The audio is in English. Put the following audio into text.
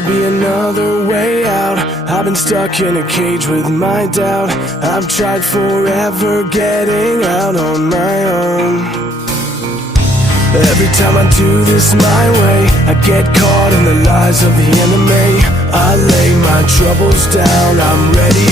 gotta be another way out. I've been stuck in a cage with my doubt. I've tried forever getting out on my own. Every time I do this my way, I get caught in the lies of the enemy. I lay my troubles down, I'm ready